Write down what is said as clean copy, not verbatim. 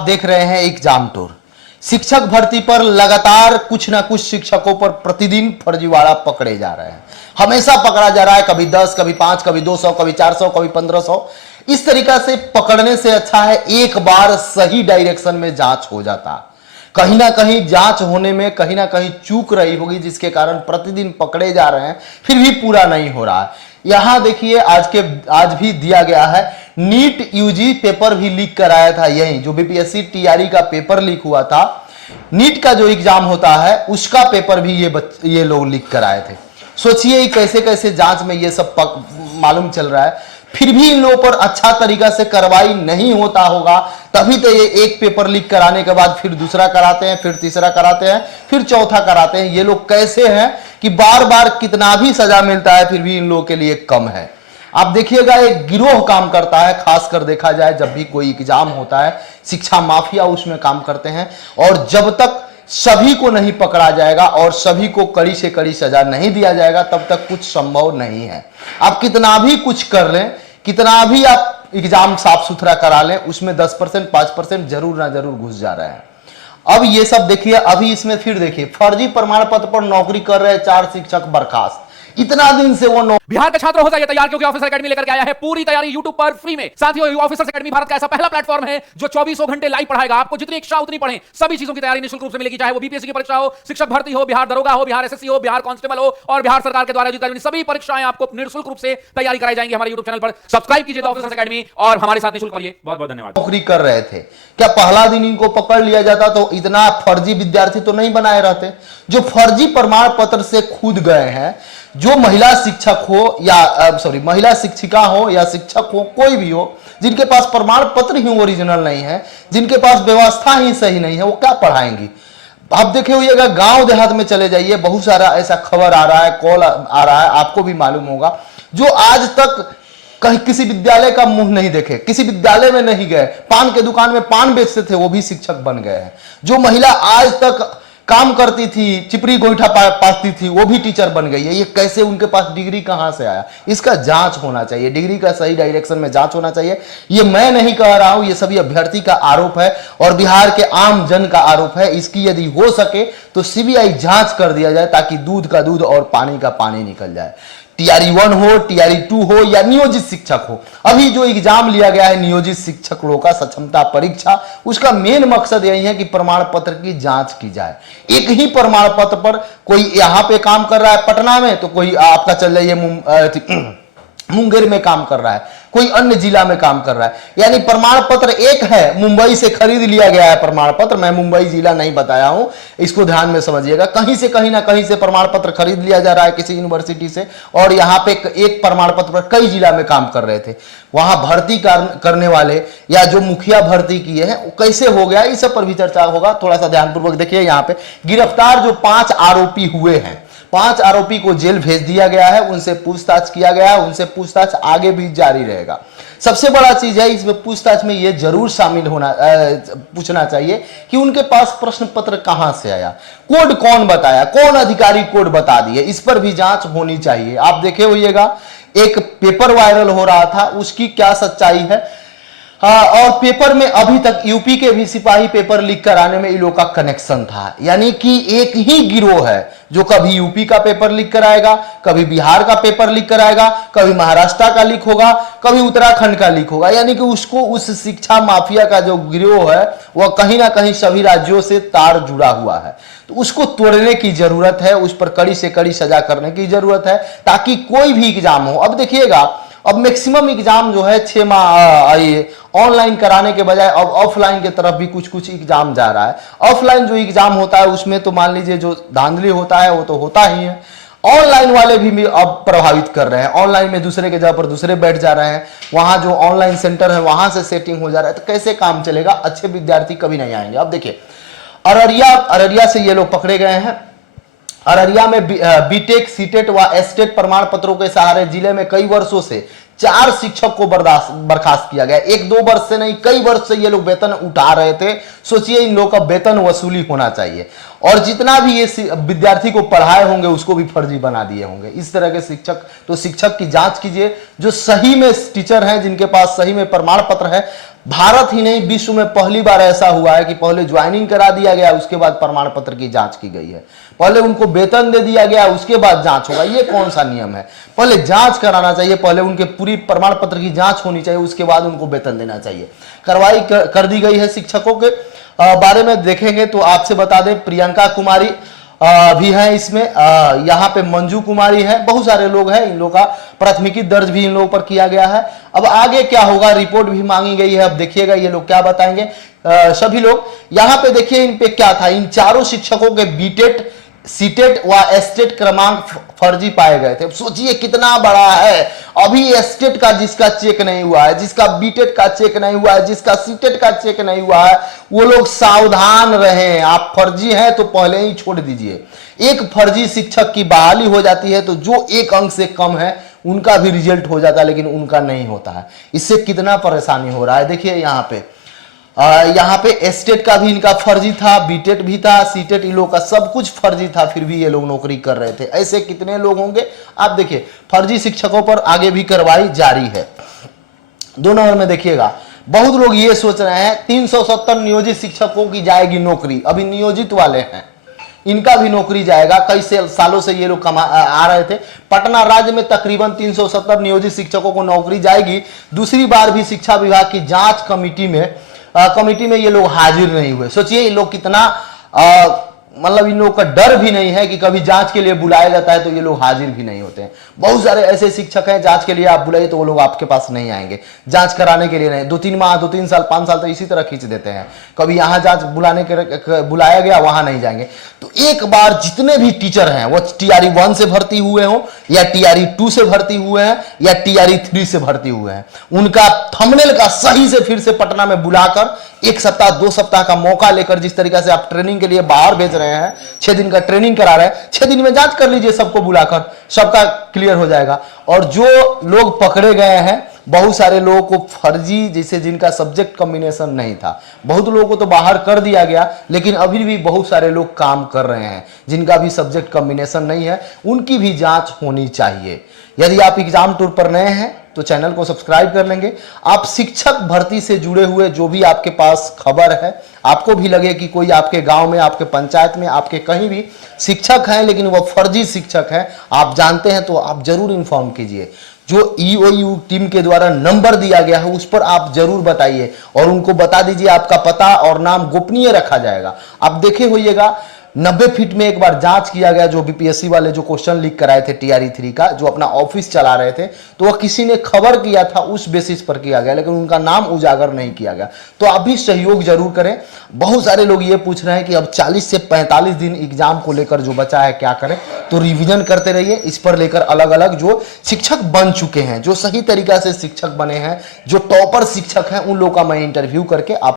आप देख रहे हैं एग्जाम टूर। शिक्षक भर्ती पर लगातार कुछ ना कुछ शिक्षकों पर प्रतिदिन फर्जीवाड़ा पकड़े जा रहे हैं। हमेशा पकड़ा जा रहा है, कभी 10, कभी 5, कभी 200, कभी 400, कभी 1500। इस तरीका से पकड़ने से अच्छा है एक बार सही डायरेक्शन में जांच हो जाता। कहीं ना कहीं जांच होने में कहीं ना कहीं चूक रही होगी, जिसके कारण प्रतिदिन पकड़े जा रहे हैं, फिर भी पूरा नहीं हो रहा है। यहां देखिए आज भी दिया गया है, नीट यूजी पेपर भी लीक कराया था। यही जो बीपीएससी टीआरई का पेपर लीक हुआ था, नीट का जो एग्जाम होता है उसका पेपर भी ये लोग लीक कराए थे। सोचिए कैसे कैसे जांच में ये सब मालूम चल रहा है, फिर भी इन लोगों पर अच्छा तरीका से कार्रवाई नहीं होता होगा, तभी तो ये एक पेपर लीक कराने के बाद फिर दूसरा कराते हैं, फिर तीसरा कराते हैं, फिर चौथा कराते हैं। ये लोग कैसे हैं कि बार बार कितना भी सजा मिलता है फिर भी इन लोगों के लिए कम है। आप देखिएगा एक गिरोह काम करता है, खासकर देखा जाए जब भी कोई एग्जाम होता है, शिक्षा माफिया उसमें काम करते हैं। और जब तक सभी को नहीं पकड़ा जाएगा और सभी को कड़ी से कड़ी सजा नहीं दिया जाएगा, तब तक कुछ संभव नहीं है। आप कितना भी कुछ कर लें, कितना भी आप एग्जाम साफ सुथरा करा लें, उसमें 10%, 5% जरूर ना जरूर घुस जा रहे हैं। अब ये सब देखिए, अभी इसमें फिर देखिए फर्जी प्रमाण पत्र पर नौकरी कर रहे 4 शिक्षक बर्खास्त। इतना दिन से वो बिहार के छात्र हो जाइए तैयार, क्योंकि ऑफिसर एकेडमी लेकर के आया है पूरी तैयारी यूट्यूब पर फ्री में। साथियों, ऑफिसर एकेडमी भारत का ऐसा पहला प्लेटफॉर्म है जो 24 घंटे लाइव पढ़ाएगा। आपको जितनी इच्छा उतनी पढ़ें, सभी चीजों की तैयारी निःशुल्क रूप से मिलेगी, चाहे वो बीपीएससी की परीक्षा हो, शिक्षक भर्ती हो, बिहार दरोगा हो, बिहार एसएससी हो, बिहार कांस्टेबल हो और बिहार सरकार के द्वारा आयोजित करने सभी परीक्षाएं आपको निःशुल्क रूप से तैयारी कराई जाएंगी। हमारे यूट्यूब चैनल पर सब्सक्राइब कीजिए ऑफिसर एकेडमी और हमारे साथ निःशुल्क पढ़िए। बहुत बहुत धन्यवाद। नौकरी कर रहे थे, क्या पहला दिन इनको पकड़ लिया जाता तो इतना फर्जी विद्यार्थी तो नहीं बनाए रहते। जो फर्जी प्रमाण पत्र से कूद गए हैं, जो महिला शिक्षक हो या महिला शिक्षिका हो या शिक्षक हो, कोई भी हो, जिनके पास प्रमाण पत्र ही ओरिजिनल नहीं है, जिनके पास व्यवस्था ही सही नहीं है, वो क्या पढ़ाएंगी। आप देखे हुएगा गांव देहात में चले जाइए, बहुत सारा ऐसा खबर आ रहा है, कॉल आ रहा है, आपको भी मालूम होगा, जो आज तक कहीं किसी विद्यालय का मुंह नहीं देखे, किसी विद्यालय में नहीं गए, पान के दुकान में पान बेचते थे, वो भी शिक्षक बन गए हैं। जो महिला आज तक काम करती थी, चिपरी गोईठा पासती थी, वो भी टीचर बन गई है। ये कैसे, उनके पास डिग्री कहां से आया? इसका जांच होना चाहिए, डिग्री का सही डायरेक्शन में जांच होना चाहिए। ये मैं नहीं कह रहा हूं, ये सभी अभ्यर्थी का आरोप है और बिहार के आम जन का आरोप है। इसकी यदि हो सके तो सीबीआई जांच कर दिया जाए, ताकि दूध का दूध और पानी का पानी निकल जाए। टीआरई 1 हो, टीआरई 2 हो या नियोजित शिक्षक हो, अभी जो एग्जाम लिया गया है नियोजित शिक्षक लोगों का सक्षमता परीक्षा, उसका मेन मकसद यही है कि प्रमाण पत्र की जांच की जाए। एक ही प्रमाण पत्र पर कोई यहां पे काम कर रहा है पटना में, तो कोई आपका चल रही है मुंगेर में काम कर रहा है, कोई अन्य जिला में काम कर रहा है। यानी प्रमाण पत्र एक है, मुंबई से खरीद लिया गया है प्रमाण पत्र। मैं मुंबई जिला नहीं बताया हूं, इसको ध्यान में समझिएगा। कहीं से कहीं ना कहीं से प्रमाण पत्र खरीद लिया जा रहा है किसी यूनिवर्सिटी से, और यहां पे एक प्रमाण पत्र पर कई जिला में काम कर रहे थे। वहां भर्ती करने वाले या जो मुखिया भर्ती किए हैं, वो कैसे हो गया, इस सब पर भी चर्चा होगा। थोड़ा सा ध्यानपूर्वक देखिए। यहाँ पे गिरफ्तार जो 5 आरोपी हुए हैं, 5 आरोपी को जेल भेज दिया गया है, उनसे पूछताछ किया गया है, उनसे पूछताछ आगे भी जारी रहेगा। सबसे बड़ा चीज है इसमें पूछताछ में ये जरूर शामिल होना पूछना चाहिए कि उनके पास प्रश्न पत्र कहां से आया, कोड कौन बताया, कौन अधिकारी कोड बता दिए, इस पर भी जांच होनी चाहिए। आप देखे होइएगा एक पेपर वायरल हो रहा था, उसकी क्या सच्चाई है। और पेपर में अभी तक यूपी के भी सिपाही पेपर लीक कराने में इन लोगों का कनेक्शन था। यानी कि एक ही गिरोह है जो कभी यूपी का पेपर लीक कराएगा, कभी बिहार का पेपर लीक कराएगा, कभी महाराष्ट्र का लीक होगा, कभी उत्तराखंड का लीक होगा। यानी कि उसको उस शिक्षा माफिया का जो गिरोह है वह कहीं ना कहीं सभी राज्यों से तार जुड़ा हुआ है। तो उसको तोड़ने की जरूरत है, उस पर कड़ी से कड़ी सजा करने की जरूरत है, ताकि कोई भी एग्जाम हो। अब देखिएगा, अब मैक्सिमम एग्जाम जो है 6 माह ऑनलाइन कराने के बजाय अब ऑफलाइन की तरफ भी कुछ एग्जाम जा रहा है। ऑफलाइन जो एग्जाम होता है उसमें तो मान लीजिए जो धांधली होता है वो तो होता ही है। ऑनलाइन वाले भी अब प्रभावित कर रहे हैं, ऑनलाइन में दूसरे के जगह पर दूसरे बैठ जा रहे हैं, वहां जो ऑनलाइन सेंटर है वहां से सेटिंग हो जा रहा है। तो कैसे काम चलेगा? अच्छे विद्यार्थी कभी नहीं आएंगे। अब देखिए अररिया से ये लोग पकड़े गए हैं। अररिया में बीटेक, सीटेट व एस्टेट प्रमाण पत्रों के सहारे जिले में कई वर्षों से 4 शिक्षक को बर्खास्त किया गया। 1-2 वर्ष से नहीं, कई वर्ष से ये लोग वेतन उठा रहे थे। सोचिए इन लोगों का वेतन वसूली होना चाहिए। और जितना भी ये विद्यार्थी को पढ़ाए होंगे उसको भी फर्जी बना दिए होंगे। इस तरह के शिक्षक, तो शिक्षक की जांच कीजिए जो सही में टीचर हैं, जिनके पास सही में प्रमाण पत्र है। भारत ही नहीं विश्व में पहली बार ऐसा हुआ है कि पहले ज्वाइनिंग करा दिया गया, उसके बाद प्रमाण पत्र की जांच की गई है। पहले उनको वेतन दे दिया गया, उसके बाद जांच होगा। ये कौन सा नियम है? पहले जांच कराना चाहिए, पहले उनके पूरी प्रमाण पत्र की जांच होनी चाहिए, उसके बाद उनको वेतन देना चाहिए। कार्रवाई कर दी गई है। शिक्षकों के बारे में देखेंगे तो आपसे बता दें, प्रियंका कुमारी भी है इसमें, यहाँ पे मंजू कुमारी है, बहुत सारे लोग हैं। इन लोगों का प्राथमिकी दर्ज भी इन लोगों पर किया गया है। अब आगे क्या होगा, रिपोर्ट भी मांगी गई है। अब देखिएगा ये लोग क्या बताएंगे। सभी लोग यहाँ पे देखिए, इन पे क्या था, इन चारों शिक्षकों के बीटेट, सीटेट व एस्टेट क्रमांक फर्जी पाए गए थे। सोचिए कितना बड़ा है। अभी एस्टेट का जिसका चेक नहीं हुआ है, जिसका बीटेट का चेक नहीं हुआ है, जिसका सीटेट का चेक नहीं हुआ है, वो लोग सावधान रहें। आप फर्जी हैं तो पहले ही छोड़ दीजिए। एक फर्जी शिक्षक की बहाली हो जाती है तो जो एक अंक से कम है उनका भी रिजल्ट हो जाता है, लेकिन उनका नहीं होता है। इससे कितना परेशानी हो रहा है। देखिए यहाँ पे एस्टेट का भी इनका फर्जी था, बीटेट भी था, सीटेट, इन लोगों का सब कुछ फर्जी था, फिर भी ये लोग नौकरी कर रहे थे। ऐसे कितने लोग होंगे आप देखिए। फर्जी शिक्षकों पर आगे भी कार्रवाई जारी है। 2 नंबर में देखिएगा, बहुत लोग ये सोच रहे हैं 370 नियोजित शिक्षकों की जाएगी नौकरी। अभी नियोजित वाले हैं, इनका भी नौकरी जाएगा। कई सालों से ये लोग आ रहे थे। पटना राज्य में तकरीबन 370 नियोजित शिक्षकों को नौकरी जाएगी। दूसरी बार भी शिक्षा विभाग की जांच कमेटी में ये लोग हाजिर नहीं हुए। सोचिए ये लोग कितना मतलब इन लोगों का डर भी नहीं है कि कभी जांच के लिए बुलाया जाता है तो ये लोग हाजिर भी नहीं होते हैं। बहुत सारे ऐसे शिक्षक हैं, जांच के लिए आप बुलाइए तो वो लोग आपके पास नहीं आएंगे, जांच कराने के लिए नहीं। 2-3 माह, 2-3 साल, 5 साल तो इसी तरह खींच देते हैं। कभी यहाँ जांच बुलाया गया, वहां नहीं जाएंगे। तो एक बार जितने भी टीचर हैं वो TRE 1 से भर्ती हुए हों या TRE 2 से भर्ती हुए हैं या TRE 3 से भर्ती हुए हैं, उनका थंबनेल का सही से फिर से पटना में बुलाकर 1 सप्ताह 2 सप्ताह का मौका लेकर, जिस तरीके से आप ट्रेनिंग के लिए बाहर भेज रहे हैं, 6 दिन का ट्रेनिंग करा रहे हैं, 6 दिन में जांच कर लीजिए सबको बुलाकर, सबका क्लियर हो जाएगा। और जो लोग पकड़े गए हैं, बहुत सारे लोगों को फर्जी, जैसे जिनका सब्जेक्ट कॉम्बिनेशन नहीं था, बहुत लोगों को तो बाहर कर दिया गया, लेकिन अभी भी बहुत सारे लोग काम कर रहे हैं जिनका भी सब्जेक्ट कॉम्बिनेशन नहीं है, उनकी भी जांच होनी चाहिए। यदि आप एग्जाम टूर पर नए हैं तो चैनल को सब्सक्राइब कर लेंगे। आप शिक्षक भर्ती से जुड़े हुए जो भी आपके पास खबर है, आपको भी लगे कि कोई आपके गांव में, आपके पंचायत में, आपके कहीं भी शिक्षक हैं लेकिन वो फर्जी शिक्षक हैं, आप जानते हैं, तो आप जरूर इन्फॉर्म कीजिए। जो EOU टीम के द्वारा नंबर दिया गया है उस पर आप जरूर बताइए और उनको बता दीजिए आपका पता और नाम गोपनीय रखा जाएगा। आप देखे होइएगा 90 फीट में एक बार जांच किया गया, जो BPSC वाले जो क्वेश्चन लीक कराए थे TRE 3 का, जो अपना ऑफिस चला रहे थे, तो वह किसी ने खबर किया था, उस बेसिस पर किया गया, लेकिन उनका नाम उजागर नहीं किया गया। तो आप भी सहयोग जरूर करें। बहुत सारे लोग ये पूछ रहे हैं कि अब 40 से 45 दिन एग्जाम को लेकर जो बचा है क्या करें, तो रिविजन करते रहिए। इस पर लेकर अलग अलग जो शिक्षक बन चुके हैं, जो सही तरीका से शिक्षक बने हैं, जो टॉपर शिक्षक हैं, उन लोगों का मैं इंटरव्यू करके आप